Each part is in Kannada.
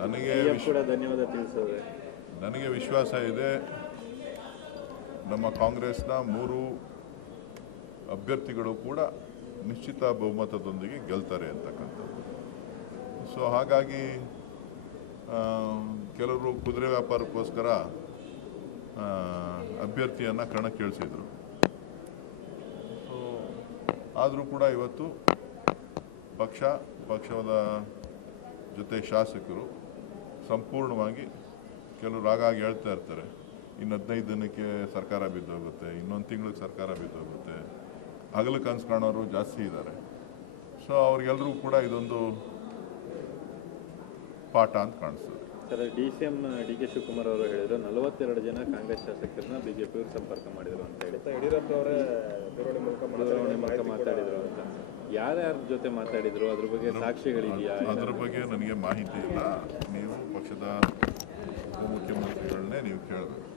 ನನಗೆ ಕೂಡ ಧನ್ಯವಾದ ತಿಳಿಸೋದು. ನನಗೆ ವಿಶ್ವಾಸ ಇದೆ, ನಮ್ಮ ಕಾಂಗ್ರೆಸ್ನ 3 ಅಭ್ಯರ್ಥಿಗಳು ಕೂಡ ನಿಶ್ಚಿತ ಬಹುಮತದೊಂದಿಗೆ ಗೆಲ್ತಾರೆ ಅಂತಕ್ಕಂಥದ್ದು. ಸೊ ಹಾಗಾಗಿ ಕೆಲವರು ಕುದುರೆ ವ್ಯಾಪಾರಕ್ಕೋಸ್ಕರ ಅಭ್ಯರ್ಥಿಯನ್ನು ಕಣಕ್ಕಿಳಿಸಿದರು. ಸೊ ಆದರೂ ಕೂಡ ಇವತ್ತು ಪಕ್ಷದ ಜೊತೆ ಶಾಸಕರು ಸಂಪೂರ್ಣವಾಗಿ ಕೆಲವರು ಆಗಾಗ ಹೇಳ್ತಾ ಇರ್ತಾರೆ, ಇನ್ನು 15 ದಿನಕ್ಕೆ ಸರ್ಕಾರ ಬಿದ್ದೋಗುತ್ತೆ, ಇನ್ನೊಂದು ತಿಂಗಳಿಗೆ ಸರ್ಕಾರ ಬಿದ್ದೋಗುತ್ತೆ, ಹಗಲು ಕನಸು ಕಾಣೋರು ಜಾಸ್ತಿ ಇದ್ದಾರೆ. ಸೊ ಅವ್ರಿಗೆಲ್ಲರೂ ಕೂಡ ಇದೊಂದು ಪಾಠ ಅಂತ ಕಾಣಿಸ್ತದೆ. ಸರ್, DCM DK ಶಿವಕುಮಾರ್ ಅವರು ಹೇಳಿದ್ರು 42 ಜನ ಕಾಂಗ್ರೆಸ್ ಶಾಸಕರನ್ನ ಬಿಜೆಪಿಯವರು ಸಂಪರ್ಕ ಮಾಡಿದ್ರು ಅಂತ ಹೇಳಿ. ಯಡಿಯೂರಪ್ಪ ಅವರೇ ದೂರವಾಣಿ ಮೂಲಕ ಮಾತಾಡಿದ್ರು ಅಂತ. ಯಾರ್ಯಾರ ಜೊತೆ ಮಾತಾಡಿದ್ರು, ಅದ್ರ ಬಗ್ಗೆ ಸಾಕ್ಷಿಗಳಿದೆಯಾ? ಅದ್ರ ಬಗ್ಗೆ ನನಗೆ ಮಾಹಿತಿ ಇಲ್ಲ. ನೀವು ಪಕ್ಷದ ಉಪಮುಖ್ಯಮಂತ್ರಿಗಳನ್ನೇ ನೀವು ಕೇಳಬೇಕು.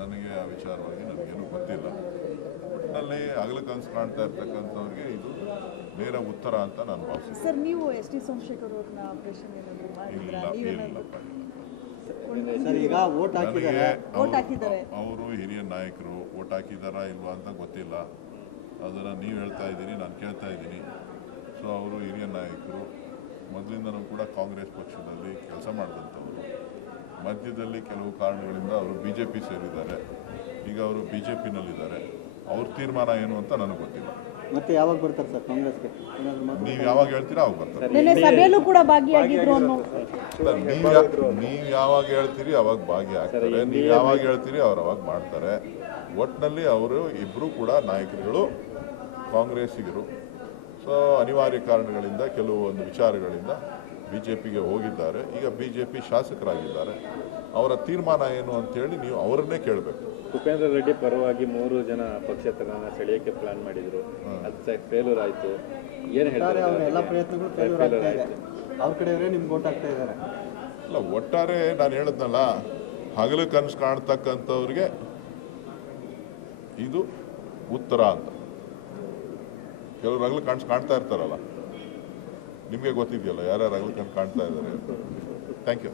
ನನಗೆ ಆ ವಿಚಾರವಾಗಿ ನನಗೇನು ಗೊತ್ತಿಲ್ಲ. ಒಟ್ಟಿನಲ್ಲಿ ಹಗಲು ಕನಸು ಕಾಣ್ತಾ ಇರ್ತಕ್ಕಂಥವ್ರಿಗೆ ಇದು ನೇರ ಉತ್ತರ ಅಂತ ನಾನು ಭಾವಿಸ್ತೀನಿ. ಸರ್, ನೀವು ST ಸೋಮಶೇಖರ್ ಅವ್ರನ್ನ ಆಪರೇಷನ್ ಏನಾದರೂ ಮಾಡಿದ್ರಾ? ಅವರು ಹಿರಿಯ ನಾಯಕರು, ಓಟ್ ಹಾಕಿದಾರಾ ಇಲ್ವಾ ಅಂತ ಗೊತ್ತಿಲ್ಲ. ಅದನ್ನು ನೀವು ಹೇಳ್ತಾ ಇದ್ದೀರಿ, ನಾನು ಕೇಳ್ತಾ ಇದ್ದೀನಿ. ಸೊ ಅವರು ಹಿರಿಯ ನಾಯಕರು, ಮೊದಲಿಂದನೂ ಕೂಡ ಕಾಂಗ್ರೆಸ್ ಪಕ್ಷದಲ್ಲಿ ಕೆಲಸ ಮಾಡಿದಂಥವರು. ಮಧ್ಯದಲ್ಲಿ ಕೆಲವು ಕಾರಣಗಳಿಂದ ಅವರು BJP ಸೇರಿದ್ದಾರೆ. ಈಗ ಅವರು BJPನಲ್ಲಿದ್ದಾರೆ. ಅವ್ರ ತೀರ್ಮಾನ ಏನು ಅಂತ ನನಗೆ ಗೊತ್ತಿಲ್ಲ. ಮತ್ತೆ ಯಾವಾಗ ಬರ್ತಾರೆ ಸರ್ ಕಾಂಗ್ರೆಸ್ಗೆ? ನೀವು ಯಾವಾಗ ಹೇಳ್ತೀರಾ ಅವಾಗ ಬರ್ತಾರೆ. ಸಭೆಯಲ್ಲೂ ಕೂಡ ಭಾಗಿಯಾಗಿದ್ರು ಅನ್ನೋ. ನೀವು ಯಾವಾಗ ಹೇಳ್ತೀರಿ ಅವಾಗ ಭಾಗಿಯಾಗ್ತಾರೆ, ನೀವು ಯಾವಾಗ ಹೇಳ್ತೀರಿ ಅವ್ರು ಅವಾಗ ಮಾಡ್ತಾರೆ. ಒಟ್ಟಿನಲ್ಲಿ ಅವರು ಇಬ್ಬರು ಕೂಡ ನಾಯಕರುಗಳು, ಕಾಂಗ್ರೆಸ್ಸಿಗರು. ಸೊ ಅನಿವಾರ್ಯ ಕಾರಣಗಳಿಂದ ಕೆಲವೊಂದು ವಿಚಾರಗಳಿಂದ BJPಗೆ ಹೋಗಿದ್ದಾರೆ. ಈಗ BJP ಶಾಸಕರಾಗಿದ್ದಾರೆ. ಅವರ ತೀರ್ಮಾನ ಏನು ಅಂತೇಳಿ ನೀವು ಅವರನ್ನೇ ಕೇಳಬೇಕು. ಉಪೇಂದ್ರ ರೆಡ್ಡಿ ಪರವಾಗಿ 3 ಜನ ಪಕ್ಷೇತರರನ್ನ ಸೆಳೆಯೋಕ್ಕೆ ಪ್ಲಾನ್ ಮಾಡಿದ್ರು, ಅದು ಫೇಲ್ಯೂರ್ ಆಯಿತು. ಏನು ಹೇಳ್ತಾರೆ? ಎಲ್ಲ ಪ್ರಯತ್ನಗಳು ಫೇಲ್ಯೂರ್ ಆಗ್ತಾ ಇದೆ. ಅವ್ರ ಕಡೆಯವರೇ ನಿಮ್ಗೆ ಓಟ್ ಆಗ್ತಾ ಇದ್ದಾರೆ. ಅಲ್ಲ, ಒಟ್ಟಾರೆ ನಾನು ಹೇಳಿದ್ನಲ್ಲ, ಹಗಲು ಕನಸು ಕಾಣ್ತಕ್ಕಂಥವ್ರಿಗೆ ಇದು ಉತ್ತರ ಅಂತ. ಕೆಲವರು ಹಗಲು ಕನಸು ಕಾಣ್ತಾ ಇರ್ತಾರಲ್ಲ, ನಿಮಗೆ ಗೊತ್ತಿದೆಯಲ್ಲ ಯಾರ್ಯಾರು ಹಗಲು ಕನಸು ಕಾಣ್ತಾ ಇದ್ದಾರೆ. Thank you.